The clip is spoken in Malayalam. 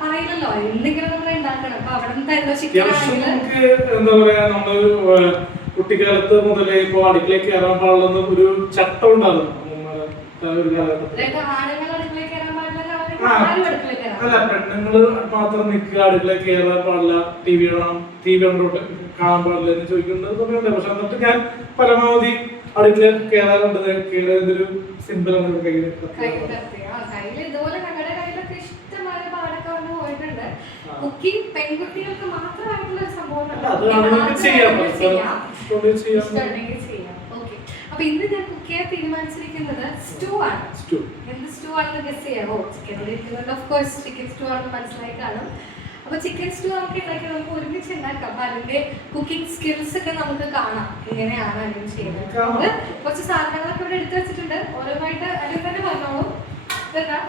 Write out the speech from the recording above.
പറയില്ലല്ലോ എന്തെങ്കിലും നമ്മൾ ഉണ്ടാക്കണം. അപ്പൊ അവിടെ നിന്ന് എന്താ പറയാ, നമ്മള് കുട്ടിക്കാലത്ത് മുതലേ ഇപ്പൊ അടുക്കളയിൽ കയറാൻ പാടില്ലെന്ന് ഒരു ചട്ടം ഉണ്ടാകും. അല്ല, പെണ്ണുങ്ങള് മാത്രം നിൽക്കുക, അടുക്കളയിൽ കയറാൻ പാടില്ല, ടി വി കണ്ടോട്ട് കാണാൻ പാടില്ല എന്ന് ചോദിക്കുന്നത് സമയമുണ്ട്. പക്ഷെ എന്നിട്ട് ഞാൻ പരമാവധി അടുക്കളയിൽ കയറാറുണ്ട്. കയറിയതിന്റെ ഒരു സിമ്പിളാണ് കയ്യിൽ. കുക്കിംഗ് പെൺകുട്ടികൾക്ക് മാത്രമായിട്ടുള്ള ഒരു സംഭവമല്ല. അപ്പൊ ഇന്ന് ഞാൻ കുക്ക് ചെയ്യാൻ തീരുമാനിച്ചിരിക്കുന്നത് സ്റ്റൂ ആണ്. എന്ത് സ്റ്റൂ ആണെന്ന് ഗസ് ചെയ്യാമോ? Chicken of course chicken stew ആണെന്ന് മനസ്സിലായി കാണും. അപ്പൊ ചിക്കൻ സ്റ്റൂ നമുക്ക് നമുക്ക് ഒരുമിച്ച് ഉണ്ടാക്കാം. അപ്പൊ അതിന്റെ കുക്കിംഗ് സ്കിൽസ് ഒക്കെ നമുക്ക് കാണാം, എങ്ങനെയാണ് അതിന് ചെയ്യുന്നത്. നമുക്ക് കുറച്ച് സാധനങ്ങളൊക്കെ ഇവിടെ എടുത്തു വെച്ചിട്ടുണ്ട്. ഓരോന്നായിട്ട് അതിൽ തന്നെ പറഞ്ഞോളൂ. ഇതെന്താ?